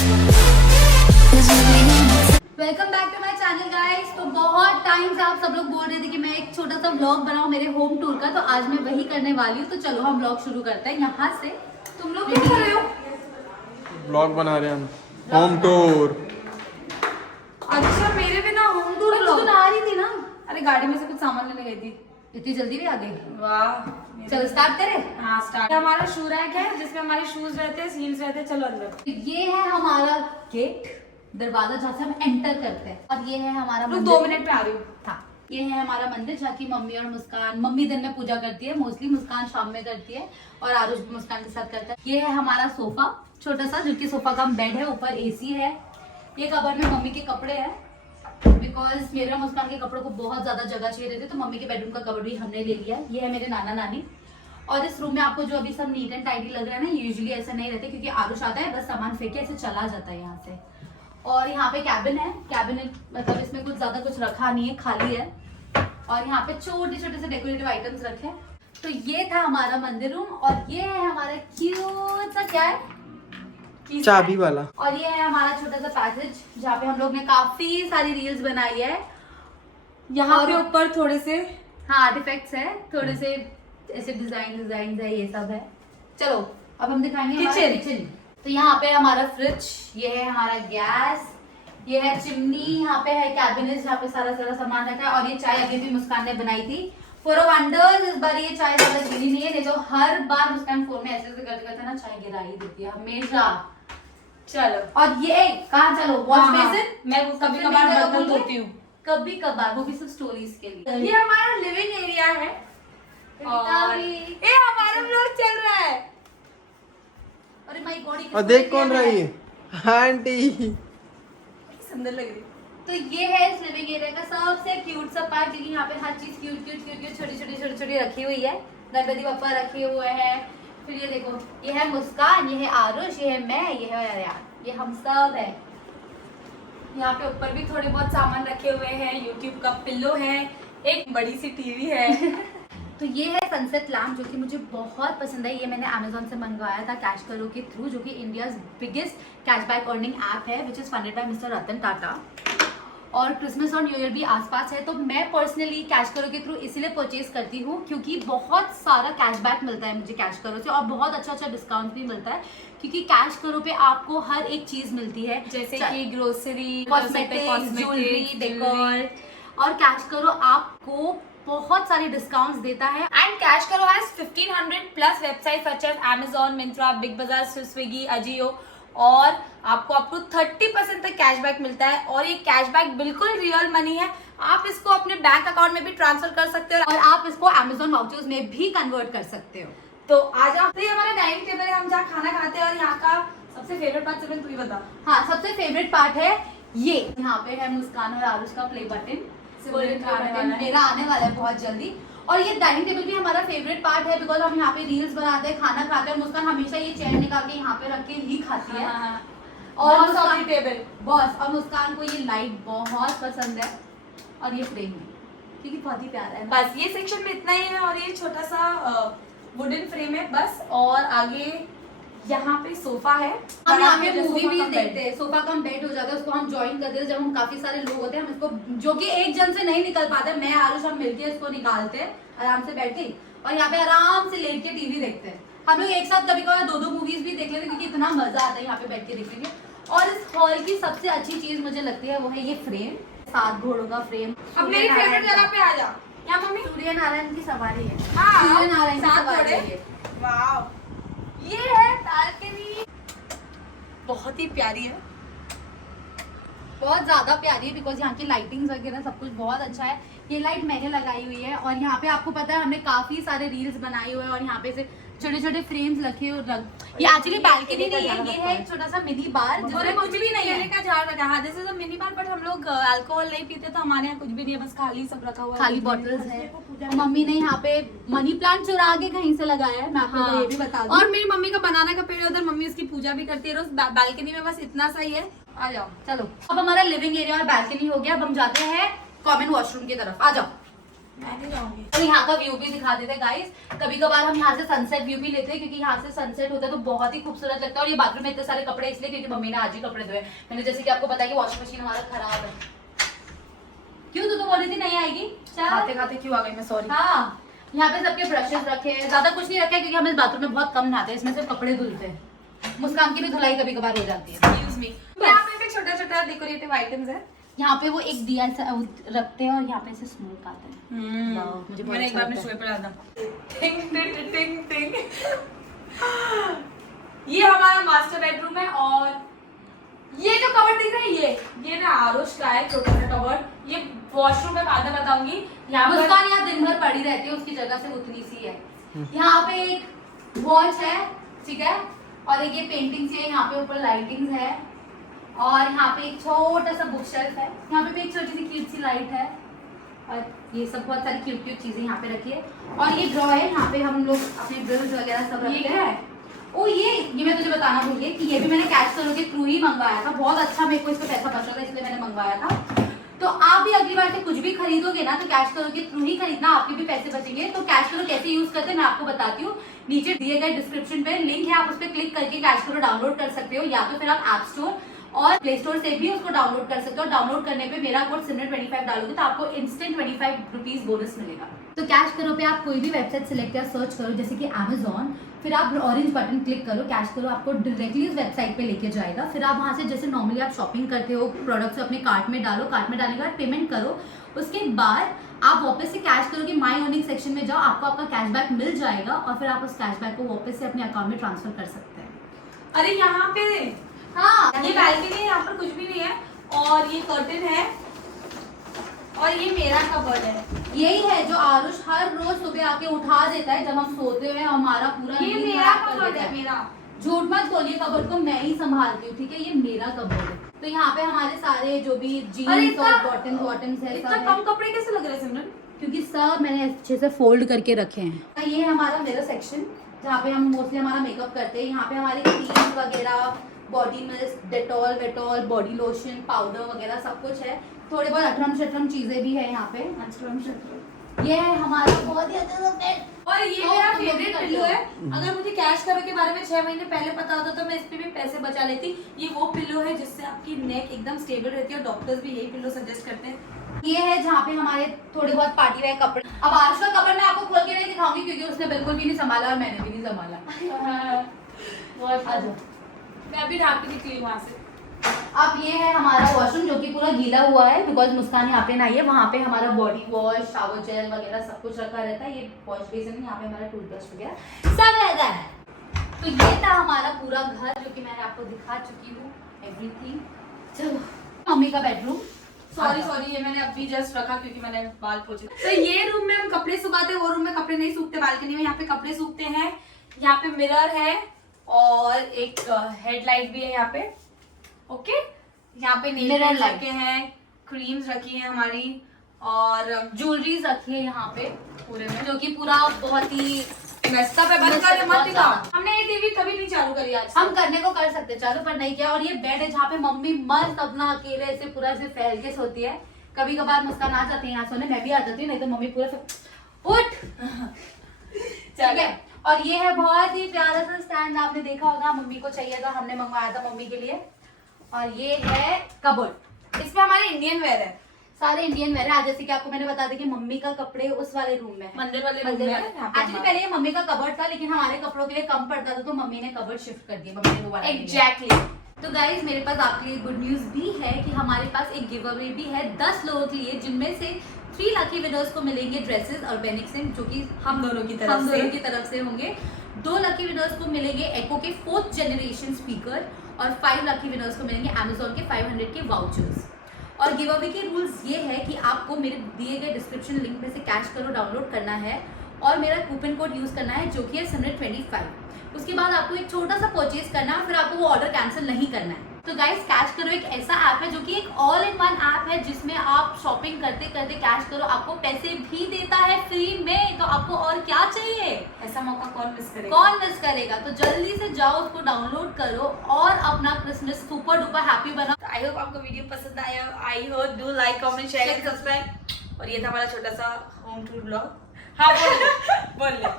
Welcome back to my channel guys. तो बहुत time से आप सब लोग बोल रहे थे कि मैं एक छोटा सा व्लॉग बनाऊं मेरे होम टूर का, तो आज मैं वही करने वाली हूँ। तो चलो हम व्लॉग शुरू करते हैं यहाँ से। तुम लोग क्या कर रहे हो? व्लॉग बना रहे हैं हम, होम टूर। अच्छा, मेरे बिना होम टूर व्लॉग? तो आ रही थी ना। अरे गाड़ी में से कुछ सामान लेने गई थी, इतनी जल्दी भी आ गई। वाह, चलो स्टार्ट करें। हाँ स्टार्ट। हमारा शू रैक है जिसमें हमारे शूज रहते हैं, हील्स रहते हैं। चलो अंदर। ये है हमारा गेट, दरवाजा जहाँ से हम एंटर करते हैं। और ये है हमारा रुक 2 मिनट पे आ रही हूँ। हाँ, ये है हमारा मंदिर जहाँ की मम्मी और मुस्कान, मम्मी दिन में पूजा करती है मोस्टली, मुस्कान शाम में करती है और आरुष भी मुस्कान के साथ करता है। ये है हमारा सोफा छोटा सा, जो कि सोफा का बेड है, ऊपर एसी है। ये कबर्ड में मम्मी के कपड़े हैं, बिकॉज मेरे और मुस्कान के कपड़ों को बहुत ज्यादा जगह चाहिए रहती है, तो मम्मी के बेडरूम का कबर्ड भी हमने ले लिया। ये है मेरे नाना नानी। और इस रूम में आपको जो अभी सब नीट एंड टाइडी लग रहा है ना, यूजुअली ऐसा नहीं रहता क्योंकि आरुष आता है बस सामान फेंक के ऐसे चला जाता है यहाँ से। और यहाँ पे कैबिन है, कैबिनेट मतलब इसमें कुछ ज्यादा कुछ रखा नहीं है, खाली है। और यहाँ पे छोटे छोटे से डेकोरेटिव आइटम्स रखे हैं। तो ये था हमारा मंदिर रूम। और ये है हमारा क्यूट सा, क्या है, चाबी वाला। और ये है हमारा छोटा सा पैसेज जहाँ पे हम लोग ने काफी सारी रील्स बनाई है। यहाँ पे ऊपर थोड़े से हाँ आर्टिफैक्ट्स है, थोड़े से ऐसे डिजाइन है, ये सब है। चलो अब हम दिखाएंगे किचन। तो यहाँ पे हमारा फ्रिज, ये है हमारा गैस, ये है चिमनी, यहाँ पे है कैबिनेट जहाँ पे सारा सामान रखा है। और ये चाय अभी भी मुस्कान ने बनाई थी फॉर अ वंडर्स। इस बार ये चाय ज्यादा गिरी नहीं है, नहीं तो हर बार मुस्कान फोन में ऐसे करते करते ना चाय गिरा ही देती है हमेशा। चलो, और ये कहाँ, चलो वॉश बेसिन। मैं कभी कभार बर्तन धोती हूँ, कभी कभार, वो भी सब स्टोरीज के लिए। ये हमारा लिविंग एरिया है और ये हमारा व्लॉग चल रहा है। अरे माय गॉड, और देख कौन रही है, आंटी। सुंदर लग रही। तो ये है इस लिविंग एरिया का सबसे क्यूट सा पार्ट, क्योंकि यहाँ पे हर चीज क्यूट छोटी रखी हुई है। गणपति बप्पा रखे हुए हैं। फिर ये देखो, ये है मुस्कान, ये है आरुष, ये है मैं, ये है अरियान, ये हम सब है। यहाँ पे ऊपर भी थोड़े बहुत सामान रखे हुए हैं। यूट्यूब का पिल्लो है, एक बड़ी सी टीवी है। तो ये है सनसेट लैम्प, जो कि मुझे बहुत पसंद है। ये मैंने अमेजोन से मंगवाया था कैश करो के थ्रू, जो कि India's biggest cashback earning app है, which is funded by mister Ratan Tata. और क्रिसमस और न्यू ईयर भी आसपास है, तो मैं पर्सनली कैश करो के थ्रू इसीलिए परचेज करती हूँ क्योंकि बहुत सारा कैशबैक मिलता है मुझे कैश करो से, और बहुत अच्छा डिस्काउंट भी मिलता है क्योंकि कैश करो पे आपको हर एक चीज मिलती है, जैसे कि ग्रोसरी, कॉस्मेटिक्स, ज्वेलरी, डेकोर। और कैश करो आपको बहुत सारे डिस्काउंट्स देता है। And CashKaro has 1500 plus website such as Amazon, Myntra, Big Bazaar, Swiggy, Ajio. और आपको अप टू 30% तक कैशबैक मिलता है। और ये कैशबैक बिल्कुल रियल मनी है, आप इसको अपने बैंक अकाउंट में भी ट्रांसफर कर सकते हो और आप इसको Amazon वाउचर्स में भी कन्वर्ट कर सकते हो। तो आ जाओ। तो ये हमारा डाइनिंग टेबल है, हम जहाँ खाना खाते हैं। और यहाँ का सबसे फेवरेट पार्ट चलो तू ही बता। हाँ, सबसे फेवरेट पार्ट है ये, यहाँ पे है मुस्कान और आरुष का प्ले बटन। मेरा आने वाला है बहुत जल्दी। और ये डाइनिंग टेबल भी हमारा फेवरेट पार्ट है बिकॉज हम यहाँ पे रील्स बनाते हैं, खाना खाते हैं, और मुस्कान हमेशा ये चेयर निकाल के यहाँ पे रख के ही खाती है। और मुस्कान टेबल बॉस, और मुस्कान को ये लाइट बहुत पसंद है और ये फ्रेम है क्योंकि बहुत ही प्यारा है। बस ये सेक्शन में इतना ही है। और ये छोटा सा वुडन फ्रेम है बस। और आगे यहाँ पे सोफा है, हम यहाँ पे मूवी भी देखते हैं, सोफा कम बेड हो जाता है, उसको हम ज्वाइन करते हैं। जब हम काफी सारे लोग होते हैं, हम इसको, जो कि एक जन से नहीं निकल पाते, मैं आरुष हम मिलके इसको निकालते हैं आराम से बैठ के, और यहाँ पे आराम से लेट के टीवी देखते हैं। हम लोग एक साथ कभी कभार 2-2 मूवीज भी देख लेते हैं क्योंकि इतना मजा आता है यहाँ पे बैठ के देखने में। और इस हॉल की सबसे अच्छी चीज मुझे लगती है वो है ये फ्रेम, 7 घोड़ों का फ्रेम। अब मेरी फेवरेट जगह पे आ जा। यहाँ मम्मी सूर्य नारायण की सवारी है। हाँ, सूर्य नारायण की 7 सवारी घोड़े। है। वाव, ये है बालकनी, बहुत ही प्यारी है, बहुत ज्यादा प्यारी है बिकॉज यहाँ की लाइटिंग्स वगैरह सब कुछ बहुत अच्छा है। ये लाइट मैंने लगाई हुई है। और यहाँ पे आपको पता है हमने काफी सारे रील्स बनाए हुए हैं, और यहाँ पे से छोटे छोटे फ्रेम्स रखे हुए। ये एक्चुअली बालकनी नहीं है, ये है एक छोटा सा मिनी बार जिसमें कुछ भी नहीं है। का झाड़ रखा है, जैसे मिनी बार, बट हम लोग अल्कोहल नहीं पीते, तो हमारे यहाँ कुछ भी नहीं है, बस खाली सब रखा हुआ है, खाली बॉटल्स है। और मम्मी ने यहाँ पे मनी प्लांट चुरा के कहीं से लगाया है, मैं आपको ये भी बता दूं। और मेरी मम्मी का बनाना का पेड़ उधर, मम्मी उसकी पूजा भी करती है रोज। बालकनी में बस इतना सा ही है। आ जाओ, चलो अब हमारा लिविंग एरिया और बालकनी हो गया। अब हम जाते हैं कॉमन वॉशरूम की तरफ। आ जाओ। मैं नहीं जाऊंगी। तो यहाँ का व्यू भी दिखा देते गाइस। कभी कभार हम यहाँ से सनसेट व्यू भी लेते हैं क्योंकि यहाँ से सनसेट होता है तो बहुत ही खूबसूरत लगता है। और ये बाथरूम में इतने सारे कपड़े इसलिए क्योंकि मम्मी ने आज ही कपड़े धोए। मैंने जैसे कि आपको बताया कि वॉशिंग मशीन हमारा खराब है। क्यों तू तो बोल रही थी नहीं आएगी? खाते खाते क्यों आ गई मैं, सॉरी। हाँ, यहाँ पे सबके ब्रशेस रखे हैं, ज्यादा कुछ नहीं रखा है क्योंकि हम इस बाथरूम में बहुत कम नहाते हैं, इसमें सिर्फ कपड़े धुलते हैं। मुस्कान की भी धुलाई कभी कभार हो जाती है। Excuse me. यहाँ पे भी छोटा छोटा डेकोरेटिव आइटम्स है। यहाँ पे वो एक दिया रखते हैं और यहाँ पे से स्मोक आता है। मुझे बहुत मैंने एक अच्छा बार में लगता है। शुए पड़ा था। टिंग टिंग टिंग टिंग। ये हमारा मास्टर बेडरूम है और ये जो कबर्ड दिख रहा है ये ना आरुष का है, छोटा सा कबर्ड। ये वॉशरूम में बाद में बताऊंगी। यहाँ मुस्कान यहाँ दिन भर पड़ी रहती है, उसकी जगह से उतनी सी है। यहाँ पे एक वॉच है, ठीक है, और एक ये पेंटिंग्स है, यहाँ पे ऊपर लाइटिंग्स है और यहाँ पे एक छोटा सा बुक शेल्फ है। यहाँ पे भी एक छोटी सी क्यूट सी लाइट है और ये सब बहुत सारी क्यूट क्यूट चीजें यहाँ पे रखी है। और ये ड्रॉ है, यहाँ पे हम लोग अपने बिल्स वगैरह सब रखते हैं। ओ ये मैं तुझे बताना भूल गई कि ये भी मैंने कैश करो के थ्रू ही मंगवाया था। बहुत अच्छा मेरे को इस पे पैसा बच रहा था इसलिए मैंने मंगवाया था। तो आप भी अगली बार से कुछ भी खरीदोगे ना तो कैश करो के थ्रू ही खरीदना, आपके भी पैसे बचेंगे। तो कैश करो कैसे यूज करते हैं मैं आपको बताती हूँ। नीचे दिए गए डिस्क्रिप्शन पे लिंक है, आप उस पर क्लिक करके कैश करो डाउनलोड कर सकते हो, या तो फिर आप ऐप स्टोर और प्ले स्टोर से भी उसको डाउनलोड कर सकते हो। डाउनलोड करने पे मेरा कोड सिमरन25 डालोगे तो आपको इंस्टेंट 25 रुपीज बोनस मिलेगा। तो कैश करो पे आप कोई भी वेबसाइट सिलेक्ट या सर्च करो जैसे कि Amazon, फिर आप ऑरेंज बटन क्लिक करो, कैश करो आपको डायरेक्टली उस वेबसाइट पे लेके जाएगा। फिर आप वहाँ से जैसे नॉर्मली आप शॉपिंग करते हो, प्रोडक्ट्स अपने कार्ट में डालो, कार्ट में डालने के बाद पेमेंट करो। उसके बाद आप वापस से कैश करो कि माई अर्निंग सेक्शन में जाओ, आपको आपका कैशबैक मिल जाएगा और फिर आप उस कैशबैक को वापस से अपने अकाउंट में ट्रांसफर कर सकते हैं। अरे यहाँ पे हाँ, ये बैल्कनी है, यहाँ पर कुछ भी नहीं है और ये कर्टन है और ये मेरा कबर्ड है। यही है जो आरुष हर रोज सुबह आके उठा देता है जब हम सोते हुए, हमारा पूरा ये नींद मेरा खराब कर कबर्ड देता है, मेरा। झूठ मत बोलिए, कबर्ड को मैं ही संभालती हूँ, ठीक है, ये मेरा कबर्ड है। तो यहाँ पे हमारे सारे जो भी अरे जीन्स इतना- और बॉटम्स है इतना सब कम है, कपड़े कैसे लग रहे हैं सिमरन? क्योंकि सब मैंने अच्छे से फोल्ड करके रखे हैं। ये है हमारा मिरर सेक्शन जहाँ पे हम मोस्टली हमारा मेकअप करते हैं। यहाँ पे हमारे क्रीम वगैरह, बॉडी मिस्ट, डेटॉल वेटॉल, बॉडी लोशन, पाउडर वगैरह सब कुछ है। थोड़े बहुत अठरम शटरम चीजें भी है यहाँ पे। ये है हमारा बहुत ही अच्छा सा बेड। और ये तो मेरा तुम भी फेवरेट कर पिल्लो लो। है। अगर मुझे कैश करो के बारे में 6 महीने पहले पता होता तो मैं इस पे भी पैसे बचा लेती। ये वो पिल्लो है जिससे आपकी नेक एकदम स्टेबल रहती है और डॉक्टर्स भी यही पिल्लो सजेस्ट करते हैं। ये है जहाँ पे हमारे थोड़े बहुत पार्टी वेयर कपड़े। अब आरुष का कपड़ा मैं आपको खोल के नहीं दिखाऊंगी क्योंकि उसने बिल्कुल भी नहीं संभाला और मैंने भी नहीं संभाला। आ जाओ। मैं अभी ढाक के निकली वहाँ से। अब ये है हमारा वॉशरूम जो कि पूरा गीला हुआ है बिकॉज मुस्कान यहाँ पे नहाई है। वहाँ पे हमारा बॉडी वॉश, शावर जेल वगैरह सब कुछ रखा रहता है। ये वॉश बेसिन, यहाँ पे हमारा टूथब्रश वगैरह सब रहता है। तो ये था हमारा पूरा घर जो कि मैंने आपको दिखा चुकी हूँ एवरीथिंग। चलो मम्मी का बेडरूम। सॉरी ये मैंने अभी जस्ट रखा क्योंकि मैंने बाल पोंछे। तो ये रूम में हम कपड़े सुखाते हैं, वो रूम में कपड़े नहीं सूखते, बालकनी में यहाँ पे कपड़े सूखते हैं। यहाँ पे मिरर है और एक हेडलाइट भी है यहाँ पे। ओके, यहाँ पे नेल Mirror पेंट light। रखे हैं, क्रीम्स रखी है हमारी और ज्वेलरीज रखी है यहाँ पे पूरे में जो कि पूरा बहुत ही मेस्ता पे बंद बहुत कर मत दिखा। ज्यादा। हमने ये टीवी कभी नहीं चालू करी आज। हम करने को कर सकते चालू पर नहीं किया। और ये बेड है जहाँ पे मम्मी मस्त अपना अकेले ऐसे पूरा ऐसे फैल के सोती है। कभी कभार मुस्कान आ जाती है यहाँ सोने, मैं भी आ जाती हूँ, नहीं तो मम्मी पूरा उठ ठीक है। और ये है बहुत ही प्यारा सा स्टैंड, आपने देखा होगा, मम्मी को चाहिए था, हमने मंगवाया था मम्मी के लिए। और ये है कबर्ड, इसमें हमारे इंडियन वेयर है, सारे इंडियन वेयर है। आज जैसे कि आपको मैंने बता दी कि मम्मी का कपड़े उस वाले रूम में है, मंदिर वाले रूम में है। यहाँ पे एक्चुअली हमारा- पहले ये मम्मी का कबर्ड था लेकिन हमारे कपड़ों के लिए कम पड़ता था तो मम्मी ने कबर्ड शिफ्ट कर दिया, मम्मी ने वो वाला ले लिया। एग्जैक्टली। तो गाइज मेरे पास आपके लिए गुड न्यूज भी है कि हमारे पास एक गिव अवे भी है 10 लोगों के लिए, जिनमें से 3 लकी विनर्स को मिलेंगे ड्रेसेस ऑर्गेनिक से जो कि हम दोनों की तरफ से। हम दोनों की तरफ से होंगे। 2 लकी विनर्स को मिलेंगे एको के 4th जनरेशन स्पीकर और 5 लकी विनर्स को मिलेंगे Amazon के 500 के वाउचर्स। और गिव अवे के रूल्स ये है कि आपको मेरे दिए गए डिस्क्रिप्शन लिंक में से कैश करो डाउनलोड करना है और मेरा कूपन कोड यूज करना है जो कि है सिमरन25। उसके बाद आपको एक छोटा सा परचेज करना है, फिर आपको वो ऑर्डर कैंसिल नहीं करना है। तो गाइस कैश करो एक ऐसा ऐप है जो कि एक ऑल इन वन ऐप है जिसमें आप शॉपिंग करते करते कैश करो आपको पैसे भी देता है फ्री में। तो आपको और क्या चाहिए, ऐसा मौका कौन मिस करेगा? कौन मिस करेगा? तो जल्दी से जाओ उसको डाउनलोड करो और अपना क्रिसमस सुपर डुपर हैप्पी बनाओ। आई होप आपको वीडियो पसंद आया। I hope do like comment share and subscribe. और ये था हमारा छोटा सा होम टूर ब्लॉग। हाँ बोल ले।